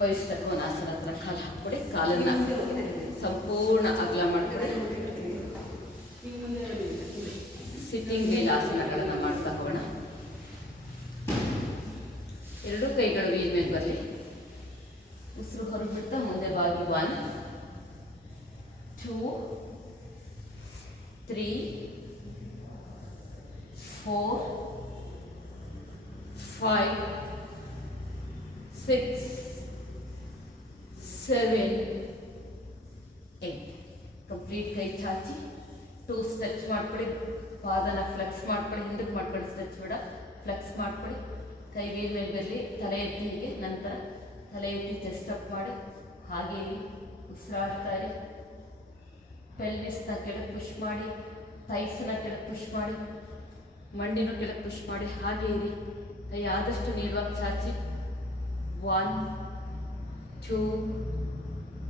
ಪವಿತ್ರಕೋನಾಸನ ಹತ್ರ ಕಾಲು ಹಾಕ್ಬಿಡಿ, ಕಾಲನ್ನು ಸಂಪೂರ್ಣ ಅಗಲ ಮಾಡ್ಕೊಳ್ಳಿ. ಸಿಟ್ಟಿಂಗ್ ಆಸನಗಳನ್ನು ಮಾಡ್ತಾ ಹೋಗೋಣ. ಎರಡೂ ಕೈಗಳು ವೀಲ್ ಮೇಲೆ ಬರಲಿ. ಉಸಿರು ಹೊರಬಿಡ್ತಾ ಮುಂದೆ ಬಾಗಿ one two three four five six seven eight complete ಕೈ ಚಾಚಿ. ಟೂ ಸ್ಟೆಪ್ಸ್ ಮಾಡ್ಕೊಳ್ಳಿ ಪಾದನ ಫ್ಲೆಕ್ಸ್ ಮಾಡ್ಕೊಳ್ಳಿ ಹಿಂದಕ್ಕೆ ಮಾಡ್ಕೊಳ್ಳಿ ಸ್ಟೆಚ್ ಬೇಡ. ಫ್ಲೆಕ್ಸ್ ಮಾಡ್ಕೊಳ್ಳಿ ಕೈ ವೀಲ್ ಮೇಲೆ ತಲೆ ಎತ್ತಿ ನಂತರ ತಲೆ ಎತ್ತಿ ಚೆಸ್ಟ್ ಮಾಡಿ. ಹಾಗೆ. ಉಸಿರಾಡ್ತಾ ಇರಿ. ಪೆಲ್ವಿಸ್ನ ಕೆಳಗೆ ಮಾಡಿ. ಥೈಸ್ನ ಕೆಳಗೆ ಪುಷ್ ಮಾಡಿ. ಮಂಡಿನೂ ಕೆಳಗೆ ಪುಷ್ ಮಾಡಿ. ಹಾಗೆ ಇರಿ. ಕೈ ಆದಷ್ಟು ನೀರವಾಗಿ ಚಾಚಿ. One two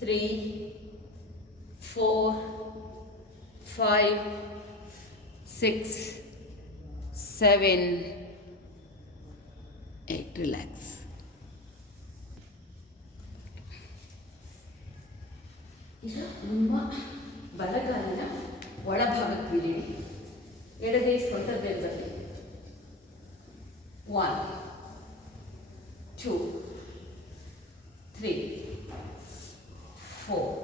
three four five six seven eight relax ಈಗ ನಿಮ್ಮ ಬಲಗಾಲಿನ ಒಳಭಾಗಕ್ಕೆ ಬೀಳಿಡಿ ಎಡಗೈ ಸೊಂಟದ ಮೇಲೆ ಬರಲಿ one two three four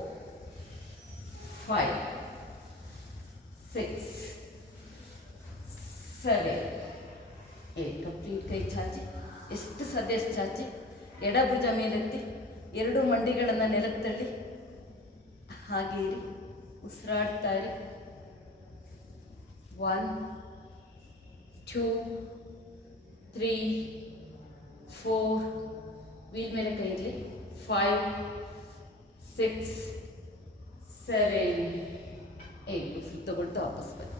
five six seven eight complete ಕೈ ಚಾಚಿ ಎಷ್ಟು ಸಾಧ್ಯ ಅಷ್ಟು ಚಾಚಿ ಎಡಭುಜ ಮೇಲೆತ್ತಿ ಎರಡು ಮಂಡಿಗಳನ್ನು ನೆಲಕ್ಕೆ ತಳ್ಳಿ ಹಾಗೆ ಇರಿ ಉಸಿರಾಡ್ತಾ ಇರಿ one two three four wheel ಮೇಲೆ ಕೈ ಇರಲಿ ಫೈವ್ ಸಿಕ್ಸ್ ಸೆವೆನ್ ಏಯ್ಟ್ ತಗೊಳ್ತಾ ವಾಪಸ್ ಬನ್ನಿ.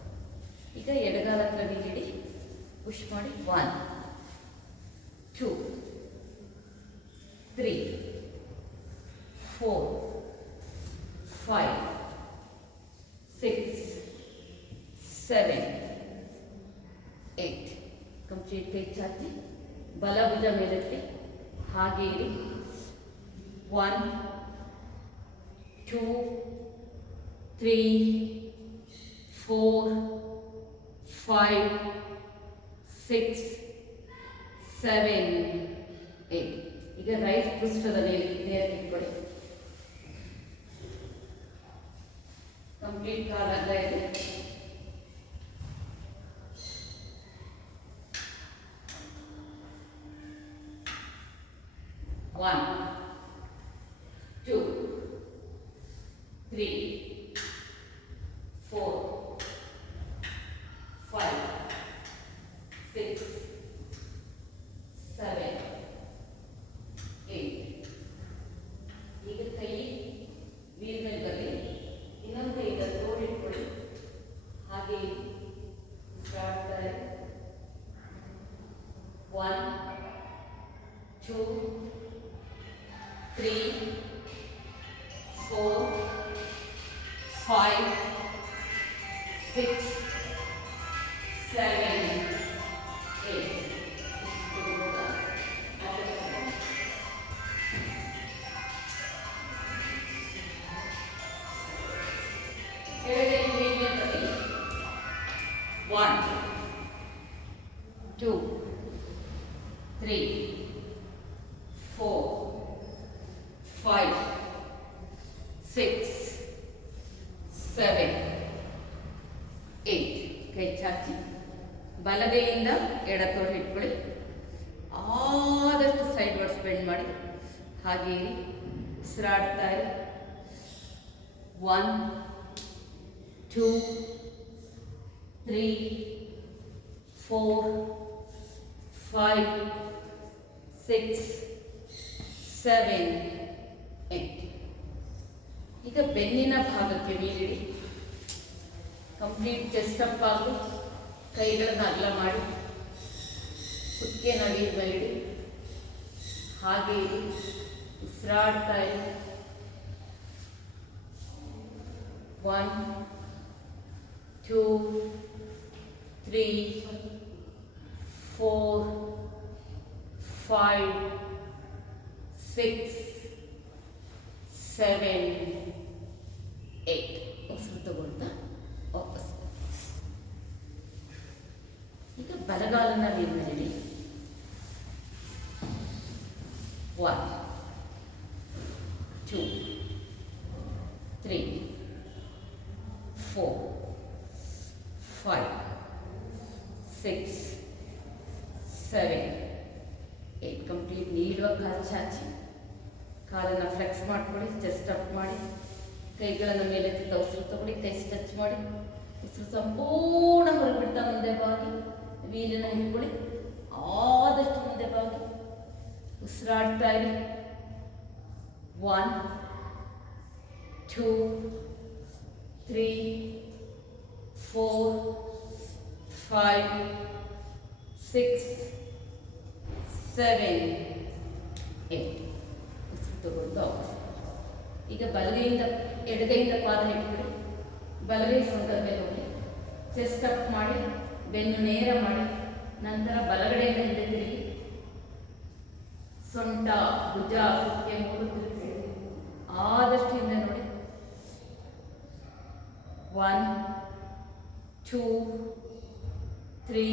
ಈಗ ಎಡಗಾಲ ಹತ್ರ ನೀಡಿ. ಪುಷ್ ಮಾಡಿ. One two three four five six seven eight complete peach ಹಾಕಿ ಬಲಭುಜ ಭುಜ ಹಾಗೇ ಹಾಗೆ ಇರಿ. One two three four five six seven eight ಈಗ ರೈಟ್ ಪೃಷ್ಠದ ಮೇಲೆ ನೇರ ಇಟ್ಕೊಳ್ಳಿ ಕಂಪ್ಲೀಟ್ ಕಾಲ ಇದೆ Three four five six seven eight ಕೈ ಚಾಚಿ ಬಲಗೈಯಿಂದ ಎಡತೋಡು ಇಟ್ಕೊಳ್ಳಿ ಆದಷ್ಟು ಸೈಡ್ ವರ್ಡ್ಸ್ ಬೆಂಡ್ ಮಾಡಿ ಹಾಗೆ ಇರಿ. ಉಸಿರಾಡ್ತಾ ಇರಿ one two three four five six seven eight ಈಗ ಬೆನ್ನಿನ ಭಾಗಕ್ಕೆ ಮೇಲಿಡಿ ಕಂಪ್ಲೀಟ್ ಚೆಸ್ಟ್ ಅಪ್ ಆಗಲಿ ಕೈಗಳನ್ನು ಅಗಲ ಮಾಡಿ ಕುತ್ತಿಗೆ ನಡಿ ಮೇಲಿಡಿ ಹಾಗೆ ಇರಿ ಉಸಿರಾಡ್ತಾ ಇರಿ one two three four five six seven eight ಉಸಿರು ತಗೊಳ್ತಾ ವಾಪಸ್ ಈಗ ಬಲಗಾಲನ ನೀರು ಕಂಪ್ಲೀಟ್ ನೀಡುವ ಕಾಲು ಚಾಚಿ ಕಾಲನ್ನು ಫ್ಲೆಕ್ಸ್ ಮಾಡ್ಕೊಳ್ಳಿ ಚೆಸ್ಟ್ ಅಪ್ ಮಾಡಿ ಕೈಗಳನ್ನು ಮೇಲೆ ಉಸಿರು ತಗೊಳ್ಳಿ ಕೈ ಸ್ಟ್ರೆಚ್ ಮಾಡಿ ಉಸಿರು ಸಂಪೂರ್ಣ ಹೊರಬಿಡ್ತಾ ಮುಂದೆ ಬಾಗಿ ವೀಲನ್ನು ಹಿಡ್ಕೊಳ್ಳಿ ಆದಷ್ಟು ಮುಂದೆ ಬಾಗಿ ಉಸಿರಾಡ್ತಾ ಇರಿ one two three four five six seven eight ತಗೊಂಡು ಈಗ ಬಲಗೈಯಿಂದ, ಎಡಗೈಯಿಂದ ಪಾದ ಇಟ್ಬಿಡಿ ಬಲಗೈ ಸೊಂಟದ ಮೇಲೆ ಹೋಗಿ. ಚೆಸ್ಟ್ ಅಪ್ ಮಾಡಿ, ಬೆನ್ನು ನೇರ ಮಾಡಿ, ನಂತರ ಬಲಗಡೆಯಿಂದ ಹಿಂದೆ ಸೊಂಟ, ಭುಜ ಕುತ್ತಿಗೆ ಮೂರು ತಿರುಗಿ ಆದಷ್ಟು ಹಿಂದೆ ನೋಡಿ. One two three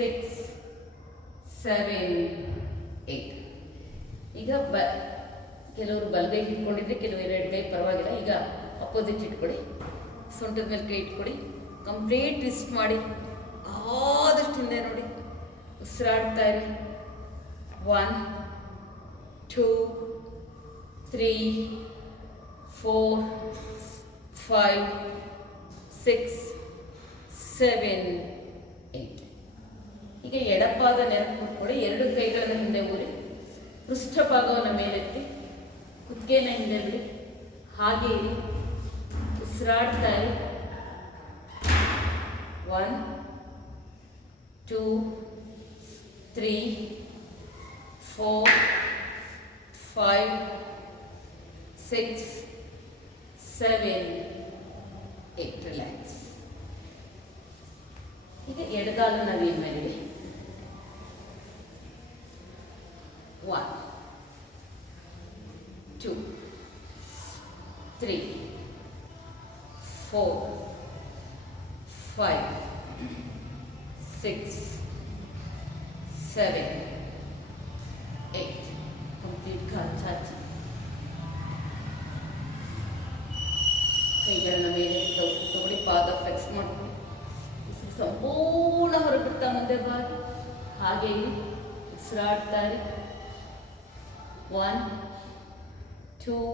six seven eight ಈಗ ಬ, ಕೆಲವರು ಬಲಗೈ ಇಟ್ಕೊಂಡಿದ್ರೆ ಕೆಲವರು ಎಡಗೈ ಪರವಾಗಿಲ್ಲ. ಈಗ ಅಪೋಸಿಟ್ ಇಟ್ಕೊಳ್ಳಿ ಸೊಂಟದ ಮೇಲೆ ಕೈ ಇಟ್ಕೊಳ್ಳಿ ಕಂಪ್ಲೀಟ್ ಟ್ವಿಸ್ಟ್ ಮಾಡಿ. ಆದಷ್ಟು ಹಿಂದೆ ನೋಡಿ. ಉಸಿರಾಡ್ತಾ ಇರಿ. One two three four five six seven ಎಡಪಾದ ನೆನಪು ಕೊಡಿ ಎರಡು ಕೈಗಳನ್ನು ಹಿಂದೆ ಊರಿ, ಪೃಷ್ಠಭಾಗವನ್ನು ಮೇಲೆತ್ತಿ ಕುತ್ತಿಗೆನ ಹಿಂದೆ ಇರಲಿ ಹಾಗೆ ಇರಿ ಉಸಿರಾಡ್ತಾ ಇರಿ. One two three four five six seven eight relax ಈಗ ಎಡಗಾಲ ನವೀನ್ ಮೇಲೆ One two three four five six seven eight complete ಕಾಲು ಚಾಚಿ ಕೈಗಳನ್ನ ಮೇಲೆ ತಗೊ- ತಗೊಳ್ಳಿ ಪಾದ ಫ್ಲೆಕ್ಸ್ ಮಾಡ್ಕೊಳ್ಳಿ ಉಸಿರು ಸಂಪೂರ್ಣ ಹೊರಬಿಡ್ತಾ ಮುಂದೆ ಬಾಗಿ ಹಾಗೆ ಇರಿ. ಉಸಿರಾಡ್ತಾ two,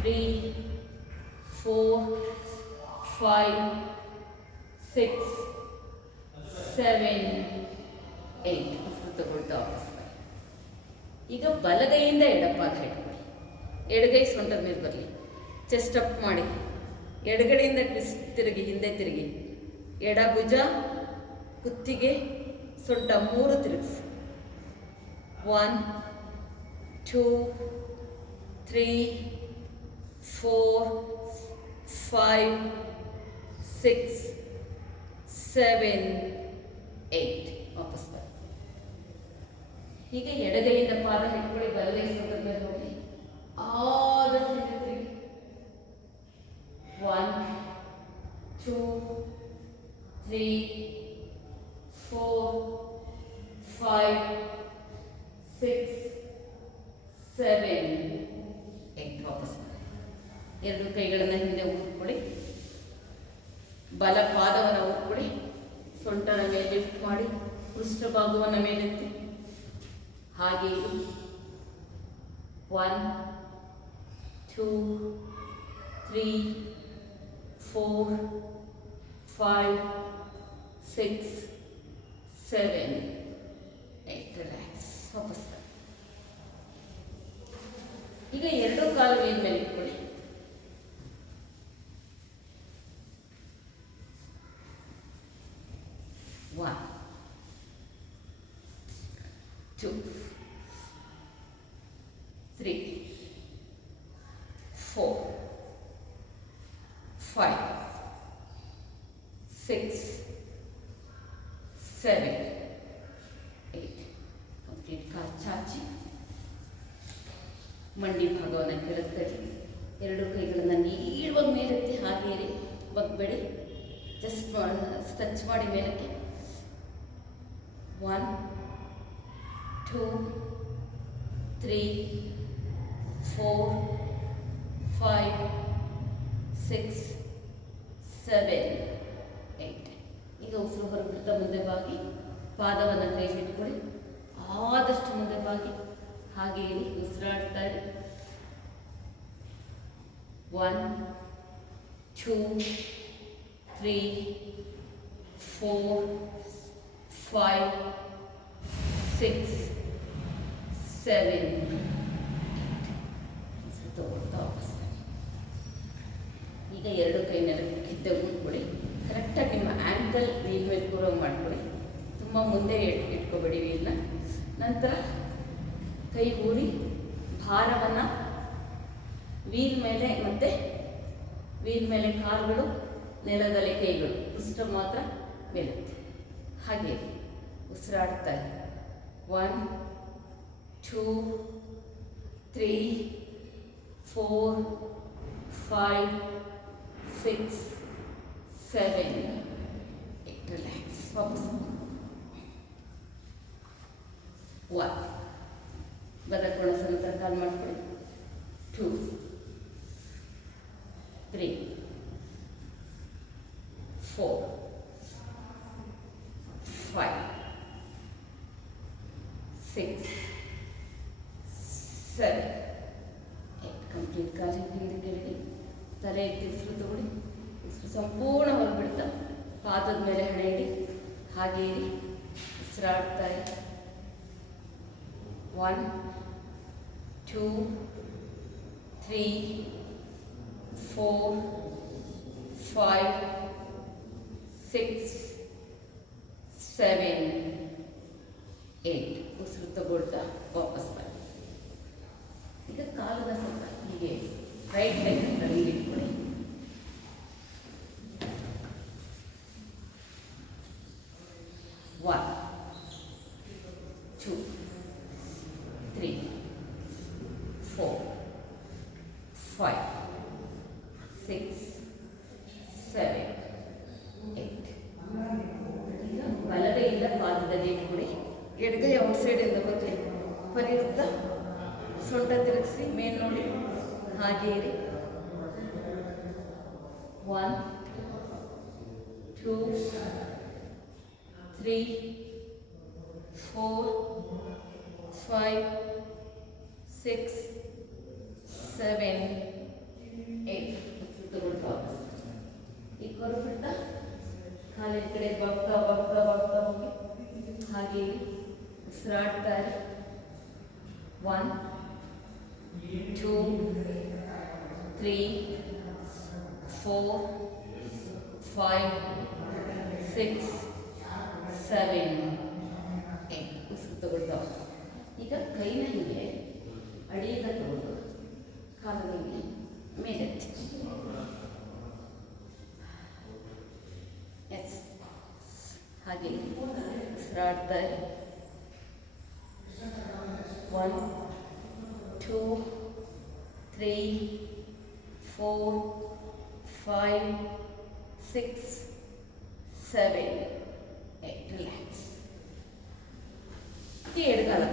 three, four, five, six, seven eight ತಗೊಳ್ತಾ. ಈಗ ಬಲಗೈಯಿಂದ ಎಡಪಾದ ಹಿಡ್ಕೊಳ್ಳಿ ಎಡಗೈ ಸೊಂಟದ ಮೇಲೆ ಬರಲಿ. ಚೆಸ್ಟ್ ಅಪ್ ಮಾಡಿ. ಎಡಗಡೆಯಿಂದ ಟ್ವಿಸ್ಟ್ ತಿರುಗಿ ಹಿಂದೆ ತಿರುಗಿ. ಎಡ ಭುಜ ಕುತ್ತಿಗೆ ಸೊಂಟ ಮೂರು ತಿರುಗಿಸಿ. One two three four five six seven eight ವಾಪಸ್ ಬನ್ನಿ ಹೀಗೆ ಎಡಗೈಯಿಂದ ಪಾದ ಹಿಡ್ಕೊಳ್ಳಿ ಬಲಗೈ ಸೊಂಟದ ಮೇಲೆ ಹೋಗಿ ಆದಷ್ಟು ಹಿಂದೆ ತಿರುಗಿ one two three four five six seven eight ವಾಪಸ್ ಎರಡು ಕೈಗಳನ್ನು ಹಿಂದೆ ಊದ್ಕೊಳ್ಳಿ ಬಲ ಪಾದವನ್ನು ಊದ್ಕೊಳ್ಳಿ ಸೊಂಟನ ಮೇಲೆ ಲಿಫ್ಟ್ ಮಾಡಿ. ಪೃಷ್ಠಭಾಗವನ್ನು ಮೇಲೆತ್ತಿ. ಹಾಗೆ one two three four five six seven eight relax ವಾಪಸ್. ಈಗ ಎರಡು ಕಾಲು ಮೇಲ್ ಮೇಲೆ ಇಟ್ಕೊಳ್ಳಿ one two three four five six seven ಮಂಡಿ ಭಾಗವನ್ನು ಕೆಳಗಡೆ ಎರಡು ಕೈಗಳನ್ನು ನೀಡುವಾಗ ಮೇಲೆತ್ತಿ ಹಾಗೆ ಇರಿ. ಬಗ್ಬೇಡಿ ಜಸ್ಟ್ ಸ್ಟಚ್ ಮಾಡಿ ಮೇಲಕ್ಕೆ. One two three four five six seven eight ಈಗ ಉಸಿರು ಹೊರಬಿಡ್ತಾ ಮುಂದೆ ಬಾಗಿ. ಪಾದವನ್ನು ಕೈಗೆ ಇಟ್ಕೊಳ್ಳಿ. ಆದಷ್ಟು ಮುಂದೆ ಬಾಗಿ. ಹಾಗೆ ಇರಿ ಉಸಿರಾಡ್ತಾ ಇರಿ. One two three four five six seven ಈಗ ಎರಡು ಕೈನಲ್ಲಿ ಕಿತ್ತೆ ಕೂತ್ಕೊಳ್ಳಿ. ಕರೆಕ್ಟಾಗಿ ನಿಮ್ಮ ಆ್ಯಂಕಲ್ ನೀಲ್ಮೇಲೆ ಕೂಡ ಮಾಡ್ಕೊಳ್ಳಿ. ತುಂಬ ಮುಂದೆ ಇಟ್ ಇಟ್ಕೋಬೇಡಿ ವೀಲ್ನ ನಂತರ ಕೈ ಊರಿ ಭಾರವನ್ನು ವೀಲ್ ಮೇಲೆ ಮತ್ತೆ ವೀಲ್ ಮೇಲೆ ಕಾಲುಗಳು ನೆಲದಲ್ಲಿ ಕೈಗಳು. ಇಷ್ಟು ಮಾತ್ರ ಮೇಲುತ್ತೆ ಹಾಗೆ ಉಸಿರಾಡ್ತಾ one two three four five six seven relax ವಾಪಸ್ ಒನ್ ಬದಕೋಣ ಸಮೇತ ಕಾಲ್ ಮಾಡ್ಕೊಳ್ಳಿ ಟೂ ಏಟ್ ಉಸಿರು ತಗೊಳ್ತಾ ವಾಪಸ್ ಬನ್ನಿ. ಈಗ ಕಾಲದ ಸ್ವಲ್ಪ ಹೀಗೆ right leg Four five six seven eight ತಗೊಳ್ತಾ ವಾಪಸ್. ಈಗ ಹೊರಬಿಡ್ತಾ ಕಾಲಿನ ಕಡೆ ಬಾಗ್ತಾ ಬಾಗ್ತಾ ಬಾಗ್ತಾ ಹೋಗಿ ಹಾಗೆ ಉಸಿರಾಡ್ತಾ ಇರಿ one two three four five six seven ಕೈನ ಹೀಗೆ ಅಡಿಯಿಂದ ತಗೊಂಡು ಕಾಲದ ಹೀಗೆ ಮೇಲೆ ಎಸ್ ಹಾಗೆ ಉಸಿರಾಡ್ತಾ ಇರಿ one two three four five six seven eight relax ಈ ಎಡಗಾಲ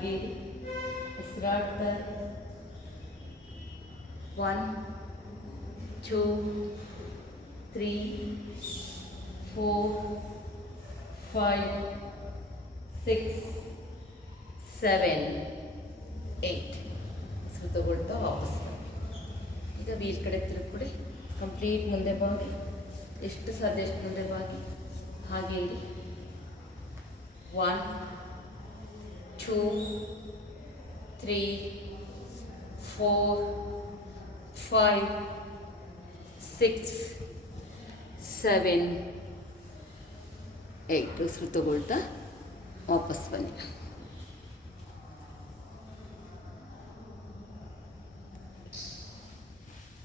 ಹಾಗೆ ಉಸಿರಾಡ್ತಾ one two three four five six seven eight so ತಗೊಳ್ತಾ ವಾಪಸ್ ಈಗ ವೀಲ್ ಕಡೆ ತಿರುಗ್ಬಿಡಿ ಕಂಪ್ಲೀಟ್ ಮುಂದೆ ಬಾಗಿ. ಎಷ್ಟು ಸಾಧ್ಯ, ಎಷ್ಟು ಮುಂದೆ ಬಾಗಿ? ಹಾಗೆ one two three four five six seven eight ಉಸಿರು ತಗೊಳ್ತಾ ವಾಪಸ್ ಬನ್ನಿ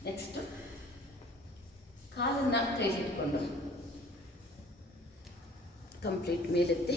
ನೆಕ್ಸ್ಟ್ ಕಾಲನ್ನು ಕೈಲಿಟ್ಕೊಂಡು ಕಂಪ್ಲೀಟ್ ಮೇಲೆತ್ತಿ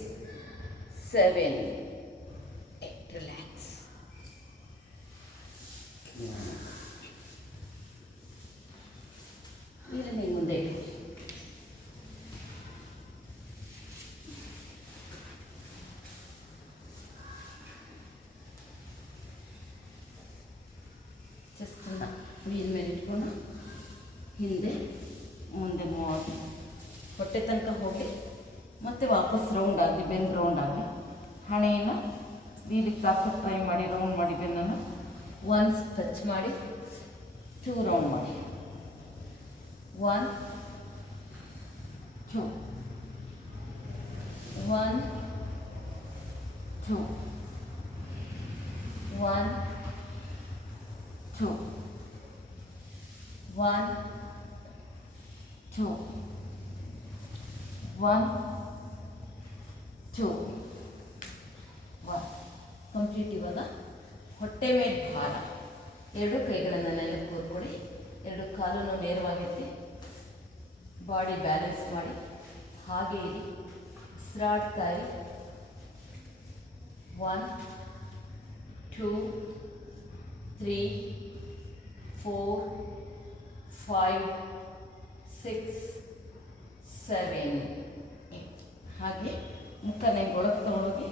ಹಿಂದೆ ಮುಂದೆ ಮೂವತ್ತು. ಹೊಟ್ಟೆ ತನಕ ಹೋಗಿ ಮತ್ತೆ ವಾಪಸ್ ರೌಂಡ್ ಆಗಿ ಬೆನ್ ರೌಂಡ್ ಆಗಿ. ಹಣೆಯನ್ನು ನೀಲಿ ತಾಕತ್ತು ಫ್ರೈ ಮಾಡಿ ರೌಂಡ್ ಮಾಡಿ ಬೆನ್ನನ್ನು ಒನ್ಸ್ ಟಚ್ ಮಾಡಿ ಟೂ ರೌಂಡ್ ಮಾಡಿ. One two one two one two, one, two, one, two, one. Complete ಇವಾಗ ಹೊಟ್ಟೆ ಮೇಲೆ ಭಾರ. ಎರಡು ಕೈಗಳನ್ನು ನೆಲಕ್ಕೆ ಕೂತ್ಕೊಳ್ಳಿ ಎರಡು ಕಾಲನ್ನು ನೇರವಾಗಿದೆ ಬಾಡಿ ಬ್ಯಾಲೆನ್ಸ್ ಮಾಡಿ. ಹಾಗೆ ಇರಿ. ಉಸಿರಾಡ್ತಾ ಇರಿ. One two three four five six seven ಹಾಗೆ ಮುಖನೇ ಒಳಗೆ ತಗೊಂಡೋಗಿ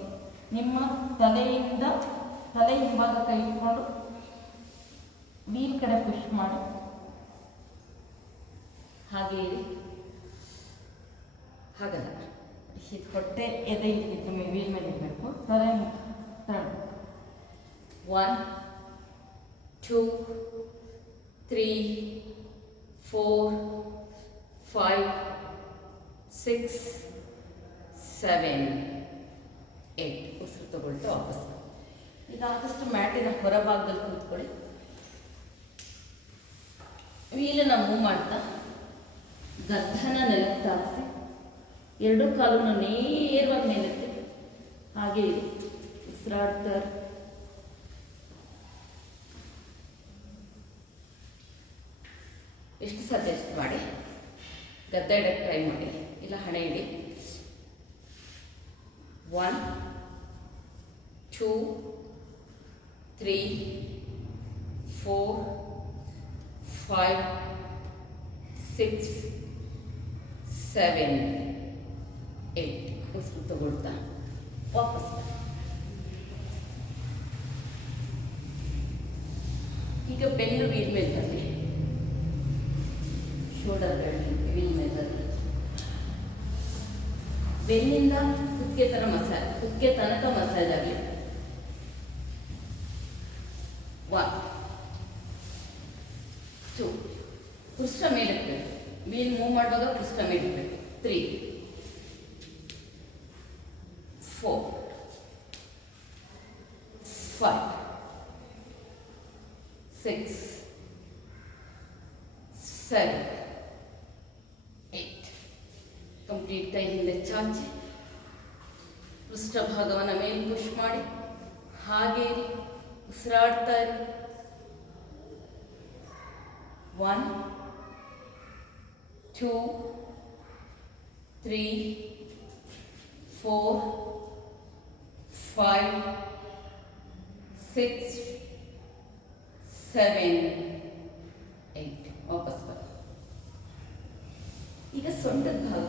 ನಿಮ್ಮ ತಲೆಯಿಂದ ತಲೆ ಹಿಂಭಾಗ ಕೈ ಇಟ್ಕೊಂಡು ವೀಲ್ ಕಡೆ ಪುಷ್ ಮಾಡಿ. ಹಾಗೆ ಹಾಗಲ್ಲ. ಹೊಟ್ಟೆ ಎದೆ ಇಟ್ಟು ವೀಲ್ ಮೇಲೆ ಇರಬೇಕು. ತಲೆ ಮುಖ one two three four, five, six, seven, eight ಉಸಿರು ತಗೊಳ್ತಾ ವಾಪಸ್. ಈಗ ಆದಷ್ಟು ಮ್ಯಾಟಿನ ಹೊರಭಾಗದಲ್ಲಿ ಕೂತ್ಕೊಳ್ಳಿ. ವೀಲನ್ನ ಮೂವ್ ಮಾಡ್ತಾ ಗದ್ದನ ನೆಲಕ್ಕೆ ತಾಗಿಸಿ ಎರಡು ಕಾಲನ್ನು ನೇರವಾಗಿ ಮೇಲೆತ್ತಿ. ಹಾಗೆ ಉಸಿರಾಡ್ತಾರೆ. ಎಷ್ಟು ಸಜೆಸ್ಟ್ ಅಷ್ಟು ಮಾಡಿ. ಗದ್ದೆ ಇಡಕ್ಕೆ ಟ್ರೈ ಮಾಡಿ. ಇಲ್ಲ, ಹಣೆ ಇಡಿ. One two three four five six seven eight ಉಸಿರು ತಗೊಳ್ತಾ. ವಾಪಸ್. ಈಗ ಬೆನ್ನು ಮೇಲೆ ಬರಲಿ. ಶೋಲ್ಡರ್ ವೀಲ್ ಮೇಲೆ ಬರಲಿ ಬೆನ್ನಿಂದ ಕುಕ್ಕೆ ಥರ ಮಸಾಜ್ ಕುಕ್ಕೆ ತನಕ ಮಸಾಜ್ ಆಗಲಿ ಒನ್ ಟೂ ಪೃಷ್ಠ ಮೇಲಿಡ್ಬೇಕು ವೀಲ್ ಮೂವ್ ಮಾಡುವಾಗ ಪೃಷ್ಠ ಮೇಲಿಡ್ಬೇಕು three four five six seven eight complete ಕೈ ಹಿಂದೆ ಚಾಚಿ ಪೃಷ್ಠಭಾಗವನ್ನು ಮೇಲೆ ಪುಷ್ ಮಾಡಿ ಹಾಗೆ ಇರಿ ಉಸಿರಾಡ್ತಾ ಇರಿ one two three four five six seven eight ವಾಪಸ್ ಬರ ಈಗ ಸೊಂಟದ ಭಾಗ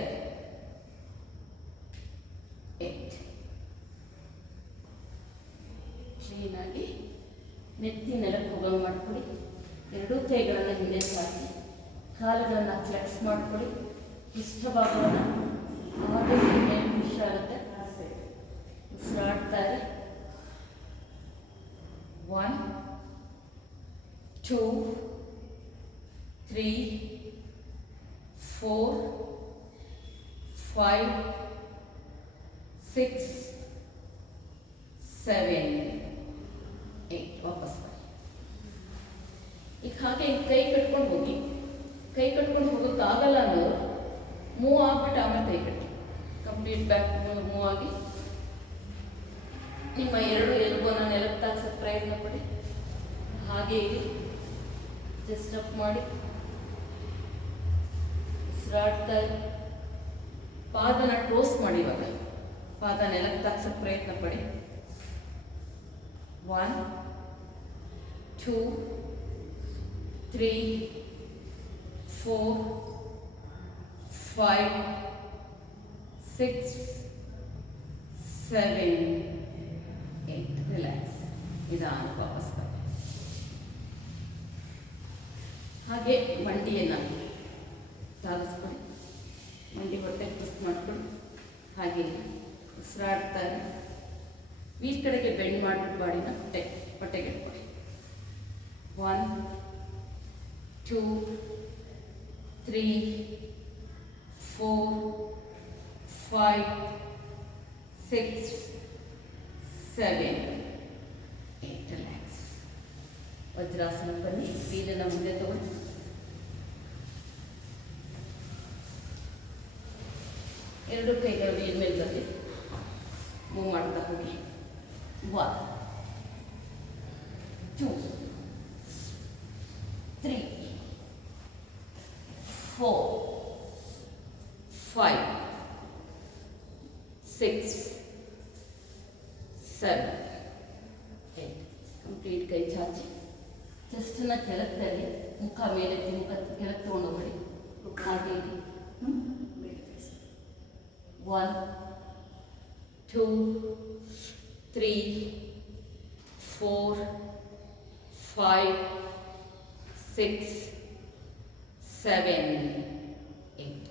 two, three, ತಾಗ್ಸೋಕ್ಕೆ ಪ್ರಯತ್ನ ಪಡಿ one two three four five six seven eight relax ನಿಧಾನ ವಾಪಸ್ ಬನ್ನಿ ಹಾಗೆ ಮಂಡಿಯನ್ನು ತಾಗಿಸ್ಕೊಳ್ಳಿ ಮಂಡಿ ಹೊಟ್ಟೆ ಟ್ವಿಸ್ಟ್ ಮಾಡ್ಕೊಂಡು ಹಾಗೆ ಉಸಿರಾಡ್ತಾರೆ ಈ ಕಡೆಗೆ ಬೆಂಡ್ ಮಾಡಿಬಿಟ್ಟು ಬಾಡಿನ ಹೊಟ್ಟೆ ಹೊಟ್ಟೆಗೆ ಇಟ್ಕೊಳ್ಳಿ one two three four five six seven eight relax Vajrasana ಬನ್ನಿ ವೀಲನ್ನು ಮುಂದೆ ತಗೊಂಡು ಎರಡು ಕೈಗಳು ವೀಲ್ ಮೇಲೆ ಬರಲಿ ಮೂವ್ ಮಾಡ್ತಾ ಹೋಗಿ what? Three four five six seven eight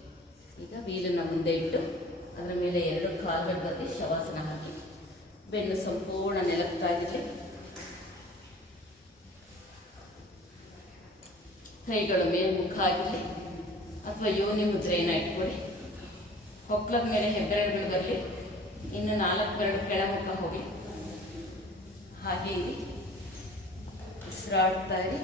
ಈಗ ವೀಲನ್ನು ಮುಂದೆ ಇಟ್ಟು, ಅದರ ಮೇಲೆ ಎರಡು ಕಾಲುಗಳ ಬದಿ ಶವಾಸನ ಹಾಕಿ. ಬೆನ್ನು ಸಂಪೂರ್ಣ ನೆಲಕ್ತಾ ನೆಲಕ್ಕಾಗಿರಲಿ ಕೈಗಳು ಮೇಲ್ಮುಖ ಆಗಿರಲಿ ಅಥವಾ ಯೋನಿ ಮುದ್ರೆಯನ್ನು ಇಟ್ಕೊಳ್ಳಿ. ಹೊಕ್ಕಳ ಮೇಲೆ ಹೆಬ್ಬೆರಳುಗಳು ಬರಲಿ, ಇನ್ನು ನಾಲ್ಕು ಬೆರಳು ಕೆಳ ಮುಖ ಹೋಗಿ. ಹಾಗೆ ಇರಿ ಉಸಿರಾಡ್ತಾ ಇರಿ